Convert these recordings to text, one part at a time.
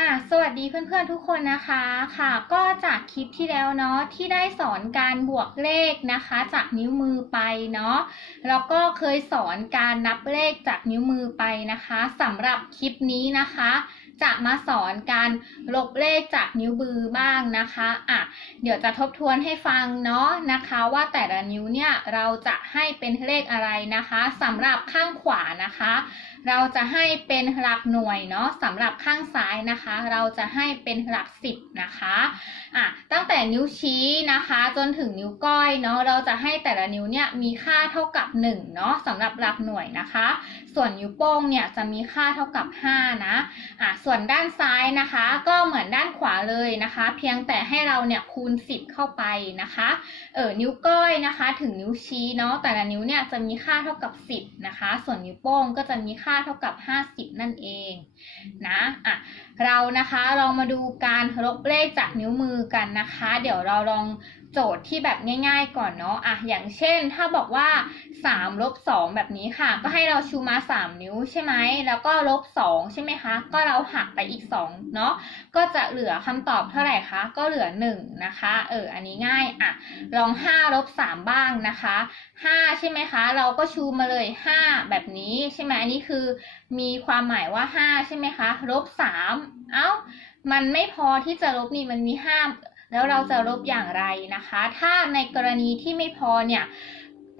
อะสวัสดีเพื่อนๆทุกคนนะคะค่ะ ก็จากคลิปที่แล้วเนาะที่ได้สอนการบวกเลขนะคะ จากนิ้วมือไปเนาะแล้วก็เคยสอนการนับเลขจากนิ้วมือไปนะคะสำหรับคลิปนี้นะคะ จะมาสอนการลบเลขจากนิ้วมือบ้างนะคะอะเดี๋ยวจะทบทวนให้ฟังเนาะนะคะ ว่าแต่ละนิ้วเนี่ยเราจะให้เป็นเลขอะไรนะคะสำหรับข้างขวานะคะ เราจะให้เป็นหลักหน่วยเนาะสำหรับข้างซ้ายนะคะ เราจะให้เป็นหลักสิบนะคะอะตั้งแต่นิ้วชี้นะคะ จนถึงนิ้วก้อยเนาะเราจะให้แต่ละนิ้วเนี่ยมีค่าเท่ากับ1เนาะสำหรับหลักหน่วยนะคะ ส่วนนิ้วโป้งเนี่ยจะมีค่าเท่ากับ 5 นะอะส่วนด้านซ้ายนะคะ ก็เหมือนด้านขวาเลยนะคะ เพียงแต่ให้เราเนี่ยคูณ 10 เข้าไปนะคะเออนิ้วก้อยนะคะ ถึงนิ้วชี้เนาะแต่ละนิ้วเนี่ยจะมีค่าเท่ากับ 10นะคะ ส่วนนิ้วโป้งก็จะมีค่าเท่ากับ 50 นั่นเองนะอะเรานะคะลองมาดูการลบเลขจากนิ้วมือกันนะคะ เดี๋ยวเราลอง โจทย์ที่แบบง่ายๆก่อนเนาะอะอย่างเช่น ถ้าบอกว่า3ลบ2แบบนี้ค่ะ ก็ให้เราชูมา 3 นิ้วใช่ไหม แล้วก็ลบ2ใช่ไหมคะ ก็เราหักไปอีก2เนาะ ก็จะเหลือคำตอบเท่าไหร่คะ ก็เหลือ 1 นะคะ เออ อันนี้ง่าย อะ ลอง5ลบ3บ้างนะคะ 5 ใช่ไหมคะ เราก็ชูมาเลย 5 แบบนี้ใช่ไหมอันนี้คือมีความหมายว่า 5 ใช่ไหมคะ ลบ3เอ้ามันไม่พอที่จะลบนี่มันมีห้า แล้วเราจะลบอย่างไรนะคะ ถ้าในกรณีที่ไม่พอเนี่ย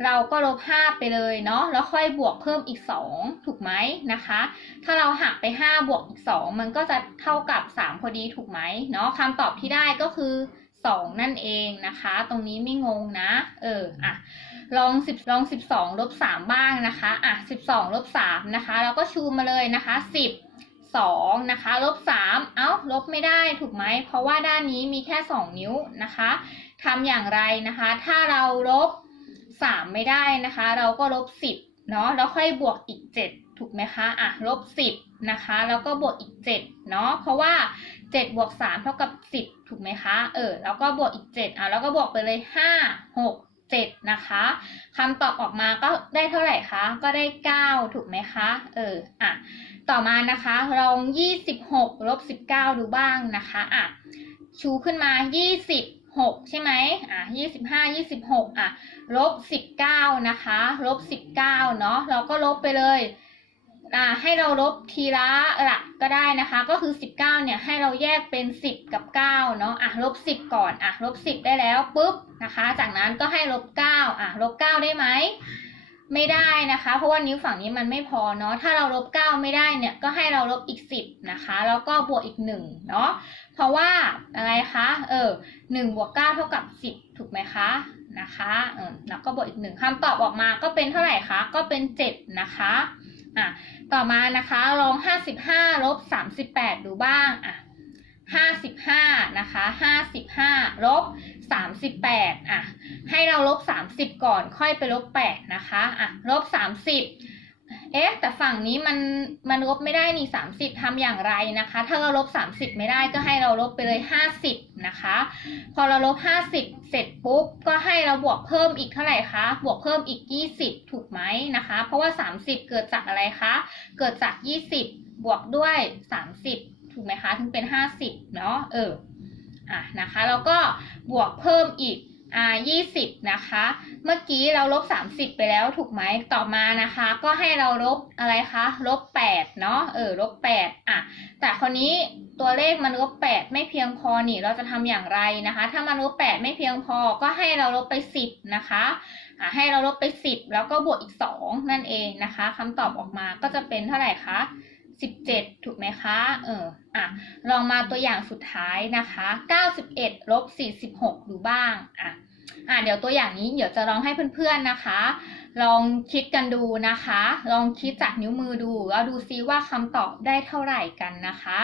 เราก็ลบ 5 ไปเลยเนาะแล้วค่อยบวกเพิ่มอีก 2 ถูกไหมนะคะ ถ้าเราหักไป 5 บวกอีก 2 มันก็จะเท่ากับ 3 พอดีถูกไหมเนาะคำตอบที่ได้ก็คือ 2 นั่นเองนะคะ ตรงนี้ไม่งงนะ เอออะลอง 10 ลอง 12 ลบ 3 บ้างนะคะอะ12 ลบ 3 นะคะ เราก็ชูมาเลยนะคะ 10 2นะคะลบ3เอ้าลบไม่ได้ถูกไหม เพราะว่าด้านนี้มีแค่ 2 นิ้วนะคะทำอย่างไรนะคะ ถ้าเราลบ 3 ไม่ได้นะคะ เราก็ลบ 10เนาะแล้วค่อยบวกอีก 7 ถูกไหมคะอะลบ 10นะคะ แล้วก็บวกอีก 7เนาะเพราะว่า 7 บวก 3 เท่ากับ 10 ถูกไหมคะเออแล้วก็บวกอีก 7อะแล้วก็บวกไปเลย 5 6 7 นะคะคำตอบออกมาก็ได้เท่าไหร่คะ ก็ได้ 9 ถูกไหมคะ เออ อะ ต่อมานะคะลอง 26ลบ19 ดูบ้างนะคะ อะ ชูขึ้นมา26ใช่ไหมอะ25 26 อะ ลบ 19 นะคะ ลบ 19 เนาะ เราก็ลบไปเลย ให้เราลบทีละหลักก็ได้นะคะ ก็คือ 19เนี่ยให้เราแยกเป็น 10 กับ9เนาะอะลบ 10 ก่อนอะลบ 10 ได้แล้วปุ๊บนะคะ จากนั้นก็ให้ลบ9อะลบ 9 ได้ไหมไม่ได้นะคะ เพราะว่านิ้วฝั่งนี้มันไม่พอเนาะถ้าเราลบ 9 ไม่ได้เนี่ยก็ให้เราลบอีก 10นะคะ แล้วก็บวกอีก1เนาะเพราะว่าอะไรคะเออ1บวก9เท่ากับ 10 ถูกไหมคะนะคะเออแล้วก็บวกอีก1คำตอบออกมาก็เป็นเท่าไหร่คะก็เป็น 7 นะคะ อะต่อมานะคะลอง 55ลบ38 ดูบ้างอะ55นะคะ55ลบ38อะให้เราลบ 30 ก่อนค่อยไปลบ8นะคะอะลบ 30 เอ๊ะ แต่ฝั่งนี้มันมันลบไม่ได้นี่ 30ทำอย่างไรนะคะ ถ้าเราลบ 30 ไม่ได้ก็ให้เราลบไปเลย 50 นะคะ พอเราลบ 50 เสร็จปุ๊บ ก็ให้เราบวกเพิ่มอีกเท่าไหร่คะ บวกเพิ่มอีก 20 ถูกไหมนะคะ เพราะว่า 30 เกิดจากอะไรคะ เกิดจาก 20 บวกด้วย 30 ถูกไหมคะ ถึงเป็น 50 เนาะ เออ อะนะคะ แล้วก็บวกเพิ่มอีก อ่า20 นะคะ เมื่อกี้เราลบ 30 ไปแล้วถูกไหมต่อมานะคะ ก็ให้เราลบอะไรคะลบ8เนาะเออลบ8อะแต่คราวนี้ตัวเลขมันลบ8ไม่เพียงพอนี่เราจะทำอย่างไรนะคะ ถ้ามันลบ8ไม่เพียงพอก็ให้เราลบไป 10 นะคะอะให้เราลบไป 10 แล้วก็บวกอีก 2 นั่นเองนะคะคำตอบออกมาก็จะเป็นเท่าไหร่คะ 17 ถูกไหมคะ เออ อะ ลองมาตัวอย่างสุดท้ายนะคะ 91ลบ46 ดูบ้าง อะ อะ เดี๋ยวตัวอย่างนี้เดี๋ยวจะลองให้เพื่อนๆนะคะ ลองคิดกันดูนะคะ ลองคิดจากนิ้วมือดูแล้วดูซิว่าคำตอบได้เท่าไหร่กันนะคะ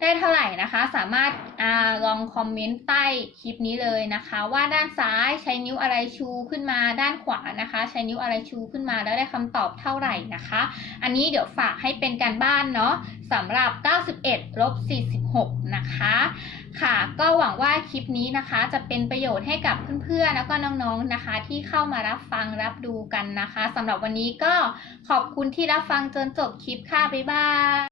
ได้เท่าไหร่นะคะ สามารถอาลองคอมเมนต์ใต้คลิปนี้เลยนะคะ ว่าด้านซ้ายใช้นิ้วอะไรชูขึ้นมา ด้านขวานะคะ ใช้นิ้วอะไรชูขึ้นมาแล้วได้คำตอบเท่าไหร่นะคะ อันนี้เดี๋ยวฝากให้เป็นการบ้านเนาะสำหรับ 91ลบ46 นะคะ ค่ะ ก็หวังว่าคลิปนี้นะคะ จะเป็นประโยชน์ให้กับเพื่อนๆ แล้วก็น้องๆนะคะ ที่เข้ามารับฟังรับดูกันนะคะสำหรับวันนี้ก็ขอบคุณที่รับฟังจนจบคลิปค่ะบ๊ายบาย